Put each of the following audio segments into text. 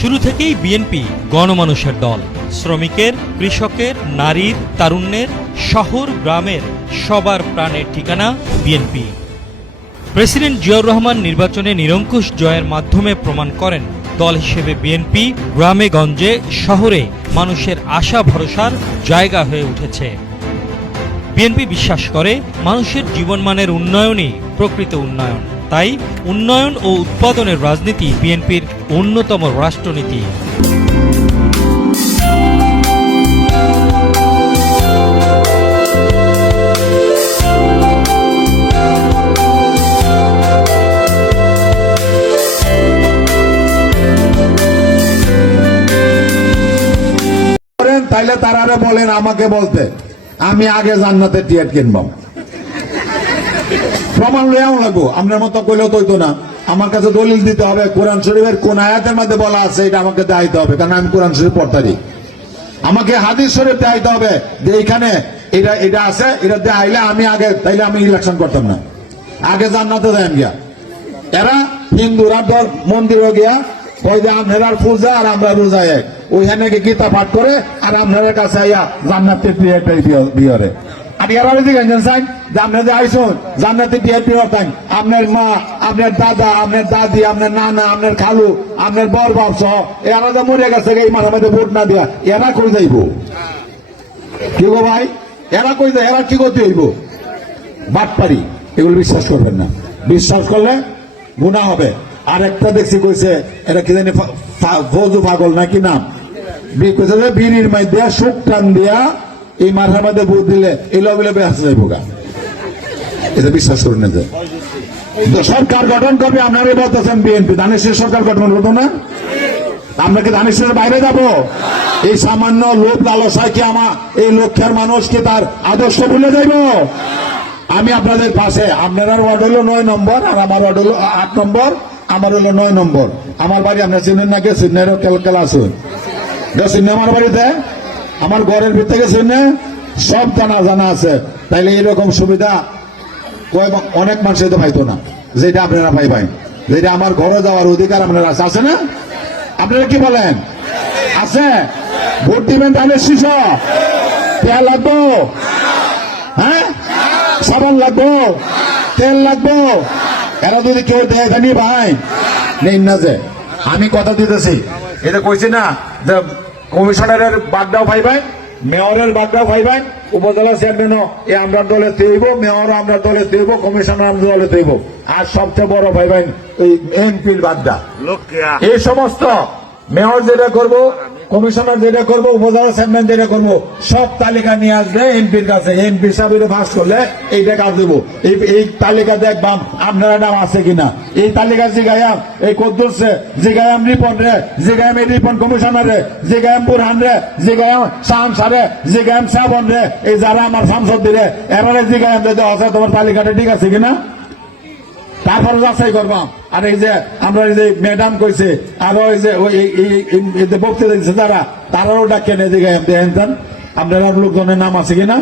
শুরু থেকেই বিএনপি গণমানুষের দল। শ্রমিকের, কৃষকের, নারীর, তারুণ্যের, শহর গ্রামের সবার প্রাণের ঠিকানা বিএনপি। প্রেসিডেন্ট জিয়াউর রহমান নির্বাচনে নিরঙ্কুশ জয়ের মাধ্যমে প্রমাণ করেন দল হিসেবে বিএনপি গ্রামে গঞ্জে শহরে মানুষের আশা ভরসার জায়গা হয়ে উঠেছে। বিএনপি বিশ্বাস করে মানুষের জীবনমানের উন্নয়নই প্রকৃত উন্নয়ন। তাই উন্নয়ন ও উৎপাদনের রাজনীতি বিএনপির অন্যতম রাষ্ট্রনীতি। তাইলে তারারে বলেন আমাকে বলতে, আমি আগে জান্নাতের টিকিট কিনব। প্রমাণ লইয়াও লাগবো, আপনার মতো কইলেও তো হইতো না। আমার কাছে দলিল দিতে হবে, কোরআন শরীফের কোন আয়াতের মধ্যে বলা আছে এটা আমাকে দেখাইতে হবে, কারণ আমি কোরআন শরীফ পড়তারি। আমাকে হাদিস শরীফ দেখাইতে হবে যে এইখানে এটা এটা আছে, এটা দেখাইলে আমি আগে, তাইলে আমি ইলেকশন করতাম না। আগে জান্নাতে দেন গিয়া। এরা হিন্দুরা মন্দিরে গিয়া কই যে আপনার পূজা আর আমরা রোজা এক, ওইখানে গীতা পাঠ করে আর আপনার কাছে আইয়া জান্নাতের বিয়রে। আমি এরা জিজ্ঞাসা চাই যে আপনি যে আইসুন জান্নাতের বিয়ে পান, আপনার মা, আপনার দাদা, আপনার দাদি, আপনার নানা, আপনার খালু, আপনার বর বাপ সহ এরা যে মরে গেছে এই মাঝে মাঝে ভোট না দিয়া, এরা কই যাইব? কি গো ভাই, এরা কই যায়? এরা কি করতে হইব? বাটপারি, এগুলো বিশ্বাস করবেন না। বিশ্বাস করলে গুনাহ হবে। আর একটা দেখছি কইছে, এটা কি জানি ফজু পাগল নাকি নাম, কইছে যে বিড়ির মধ্যে শুক টান দিয়া এই মাথার মধ্যে ভোট দিলে এই লবিলে বেঁচে যাইব গা। এটা বিশ্বাস করুন না। যে সরকার গঠন করবে আপনারা বলতেছেন বিএনপি, ধানেশের সরকার গঠন হতো না? আমরা কি ধানেশের বাইরে যাব? এই সামান্য লোভ লালসায় কি আমার এই লক্ষ্যের মানুষ কি তার আদর্শ ভুলে যাইব? আমি আপনাদের পাশে। আপনার ওয়ার্ড হলো 9 নম্বর আর আমার ওয়ার্ড হলো 8 নম্বর, আমার হলো 9 নম্বর। আমার বাড়ি আপনার চিনেন না? গেছেন কেলকেলা আসুন, গেছেন আমার বাড়িতে, আমার ঘরের ভিতরে গেছেন না? সব জানা আছে। তাইলে এরকম সুবিধা অনেক মানুষের তো পাইতো না, যেটা আপনারা পাইবেন। যেটা আমার ঘরে যাওয়ার অধিকার আপনারা আছে না? আপনারা কি বলেন? আছে? ভোট দিবেন তাহলে শিশু তেল লাগবো, হ্যাঁ, সাবান লাগবো, তেল লাগবো। এরা যদি কেউ দেয় জানি ভাই নেই না। যে আমি কথা দিতেছি, এটা কইছি না যে কমিশনারের বাগদাও পাইবেন, মেয়রের বাগদাও পাইবেন, উপজেলা চেয়ারম্যানও আমরা দলে তৈব, মেয়র আমরা দলে তৈব, কমিশনার আমরা দলে তৈব, আর সবচেয়ে বড় পাইবেন এই এমপির বাগদা। এই সমস্ত মেয়র যেটা করবো, কমিশনার যেটা করবো, উপজেলা চেয়ারম্যান যেটা করবো, সব তালিকা নিয়ে আসবে এমপির কাছে। এমপি সাহেব পাস করলে এইটা কাজ দেবো। এই তালিকা দেখবাম আপনারা নাম আছে কিনা। এই তালিকা জিগায়াম এই কদ্দুরছে, জিগায়াম রিপন রে, জিগায়াম এই রিপন কমিশনার রে, জিগায়াম বুরহান রে, জিগায়াম শাম সারে, জিগায়াম শ্রাবণ রে, এই যারা আমার সাংসদ দিলে এবারে জিগায়াম যদি আছে তোমার তালিকাটা ঠিক আছে কিনা, তারপরে যাচাই করবাম। আর এই যে আমরা এই যে ম্যাডাম কইছে, আরো এই যে বক্তৃতা দিচ্ছে যারা, তারাও ডাকে নিয়ে জিগায়াম দেখেন আপনারা লোকজনের নাম আছে কিনা।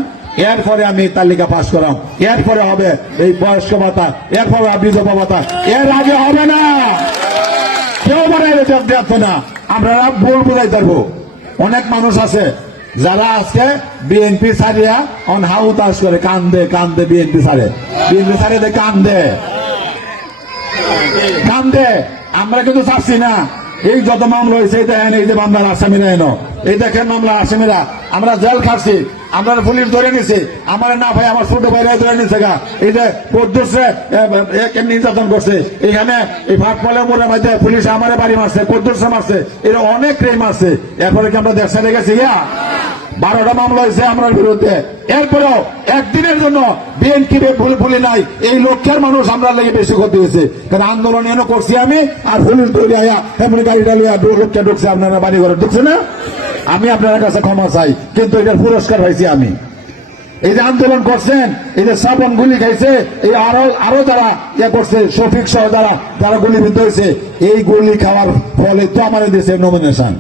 এরপরে আমি তালিকা পাস করাম, এরপরে হবে এই বয়স্ক ভাতা, এরপরে বিধবা ভাতা, এর আগে হবে না। কেউ বানাইলে যাচ্ছে না, আপনারা ভুল বুঝাই পারবো। অনেক মানুষ আছে যারা আজকে বিএনপি সারিয়া অন হাউ তাস করে কান্দে কান্দে, বিএনপি সারে, বিএনপি সারে কান্দে কান্দে। আমরা কিন্তু চাচ্ছি না এই যত মামলা হয়েছে, এই দেখেন এই যে মামলার আসামিরা এনো, এই দেখেন মামলার আসামিরা, আমরা জেল খাচ্ছি, আমরা পুলিশ ধরে নিছি, আমার না ভাই আমার ছোট ভাইরা ধরে নিছে গা। এই যে কদ্দুসে কেমনি নির্যাতন করছে, এইখানে এই ভাটপালে মোড়ের মধ্যে পুলিশ আমার বাড়ি মারছে, কদ্দুসে মারছে, এরা অনেক ক্রেম আছে। এরপরে কি আমরা দেশ ছেড়ে গেছি? 12টা মামলা হয়েছে আমার বিরুদ্ধে। এরপরেও একদিনের জন্য বিএনপি ভুলি নাই। এই লক্ষ্যের মানুষ আমরা লেগে বেশি ক্ষতি হয়েছে, কারণ আন্দোলন এনে করছি আমি, আর পুলিশ ধরে আয়া এমনি গাড়িটা লইয়া লোকটা ঢুকছে আপনারা বাড়ি ঘরে ঢুকছে না। আমি আপনার কাছে ক্ষমা চাই, কিন্তু এটার পুরস্কার পাইছি আমি। এই যে আন্দোলন করছেন, এই যে শ্রাবণ গুলি খাইছে, এই আরো যারা ইয়ে করছে, শফিক সহ যারা গুলিবিদ্ধ হয়েছে, এই গুলি খাওয়ার ফলে তো আমার দেশের নমিনেশন।